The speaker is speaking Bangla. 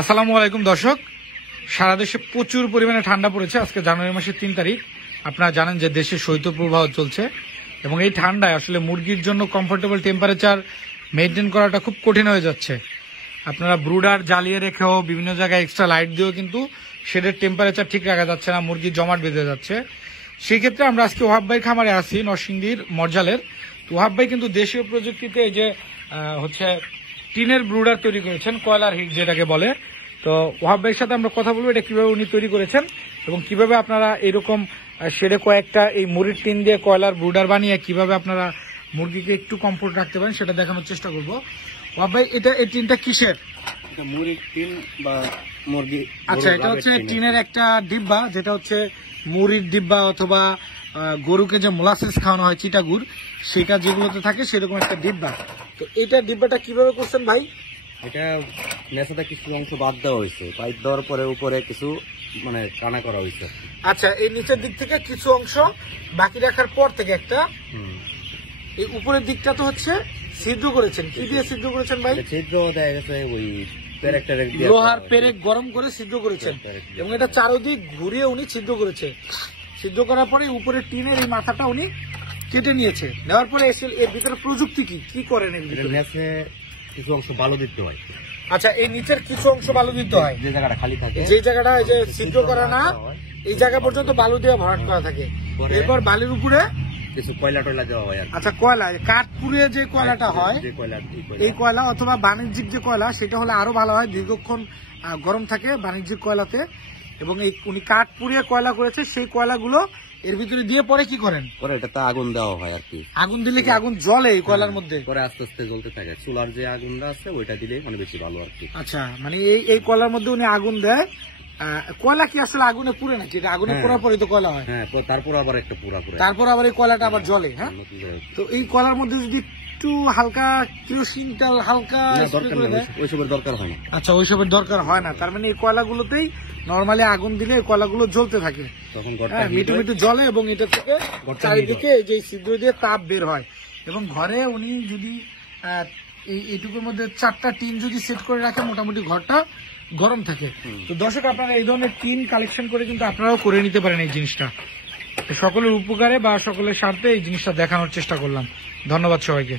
আসসালামু আলাইকুম দর্শক, সারা দেশে প্রচুর পরিমাণে ঠান্ডা পড়েছে। আজকে জানুয়ারি মাসের 3 তারিখ। আপনারা জানেন যে দেশে শৈত্যপ্রবাহ চলছে এবং এই ঠান্ডায় আসলে মুরগির জন্য কমফোর্টেবল টেম্পারেচার মেনটেন করাটা খুব কঠিন হয়ে যাচ্ছে। আপনারা ব্রুডার জ্বালিয়ে রেখেও বিভিন্ন জায়গায় এক্সট্রা লাইট দিয়েও কিন্তু শেডের টেম্পারেচার ঠিক রাখা যাচ্ছে না, মুরগির জমাট বেঁধে যাচ্ছে। সেই ক্ষেত্রে আমরা আজকে ওয়াহাব ভাইয়ের খামারে আসি, নরসিংদীর মরজালের। তো ওয়াহাব ভাই কিন্তু দেশীয় প্রযুক্তিতে এই যে টিনের ব্রুডার তৈরি করেছেন, কয়লার হিট যেটাকে বলে। তো ওয়াহাব ভাইয়ের সাথে আমরা কথা বলবো এটা কিভাবে উনি তৈরি করেছেন এবং কিভাবে আপনারা এরকম শেডে কয়েকটা এই মুড়ির টিন দিয়ে কয়লার ব্রুডার বানিয়ে কিভাবে আপনারা মুরগিকে একটু কমফোর্ট রাখতে পারেন সেটা দেখানোর চেষ্টা করবো। ওয়াহাব ভাই, এই টিনটা কিসের? মুরগির টিন বা মুরগি। আচ্ছা, এটা হচ্ছে টিনের একটা ডিব্বা, যেটা হচ্ছে মুড়ির ডিব্বা অথবা গরুকে যে মোলাসেস খাওয়ানো হয় চিটাগুড়, সেটা যেগুলোতে থাকে সেরকম একটা ডিব্বা। তো এটা ডিব্বাটা কিভাবে করছেন ভাই? এটা নেশাতে কিছু অংশ বাদ দেওয়া হয়েছে, পাইপ দেওয়ার পরে উপরে কিছু টানা করা হয়েছে। আচ্ছা, এই নিচের দিক থেকে কিছু অংশ বাকি রাখার পর থেকে একটা এই উপরের দিকটা তো হচ্ছে ছিদ্র করেছেন। কি দিয়ে ছিদ্র করেছেন ভাই? ছিদ্র দেখা গেছে ওই লোহার পেরেক গরম করে ছিদ্র করেছেন এবং এটা চারদিক ঘুরিয়ে উনি ছিদ্র করেছে। ছিদ্র করার পরে উপরে টিনের এই মাথাটা উনি কেটে নিয়েছে। নেওয়ার পরে এর ভিতরে প্রযুক্তি কি করেন? কিছু অংশ বালু দিতে হয়। আচ্ছা, এই নিচের কিছু অংশ বালু দিতে হয়, যে জায়গাটা খালি থাকে, যে জায়গাটা এই যে ছিদ্র করা না, এই জায়গা পর্যন্ত বালু দিয়ে ভরাট করা থাকে। এরপর বালির উপরে কিছু কয়লা টয়লা দেওয়া হয়। আচ্ছা, কয়লা, কাঠ পুড়িয়ে যে কয়লাটা হয়, এই কয়লা অথবা বাণিজ্যিক যে কয়লা, সেটা হলে আরো ভালো হয়, দীর্ঘক্ষণ গরম থাকে বাণিজ্যিক কয়লাতে। এবং এই উনি কাঠ পুড়িয়ে কয়লা করেছে, সেই কয়লাগুলো এর ভিতরে দিয়ে পরে কি করেন? পরে এটাতে আগুন দেওয়া হয় আর কি। আগুন দিলে কি আগুন জ্বলে এই কয়লার মধ্যে? পরে আস্তে আস্তে জ্বলতে থাকে। চুলার যে আগুনটা আছে ওইটা দিলে বেশি ভালো আর কি। আচ্ছা, এই কয়লার মধ্যে উনি আগুন দেয়। কয়লা কি আসলে আগুনে পুড়ে নাকি? এটা আগুনে পোড়ার পরে তো কয়লা হয়। হ্যাঁ, তারপর আবার একটা তারপর আবার এই কয়লাটা আবার জ্বলে। হ্যাঁ, তো এই কয়লার মধ্যে যদি একটু হালকা কেরোসিন তেল হালকা ওইসবের দরকার হয় না। আচ্ছা, ওইসবের দরকার হয় না। তার মানে এই কয়লাগুলোতেই নর্মালি আগুন দিলে এই কয়লাগুলো জ্বলতে থাকে, মিটু মিটু জ্বলে এবং এটা থেকে চারিদিকে যে ছিদ্র দিয়ে তাপ বের হয়। এবং ঘরে উনি যদি এইটুকুর মধ্যে 4টা টিন যদি সেট করে রাখে, মোটামুটি ঘরটা গরম থাকে। তো দর্শক, আপনারা এই ধরনের টিন কালেকশন করে কিন্তু আপনারাও করে নিতে পারেন এই জিনিসটা। সকলের উপকারে বা সকলের স্বার্থে এই জিনিসটা দেখানোর চেষ্টা করলাম। ধন্যবাদ সবাইকে।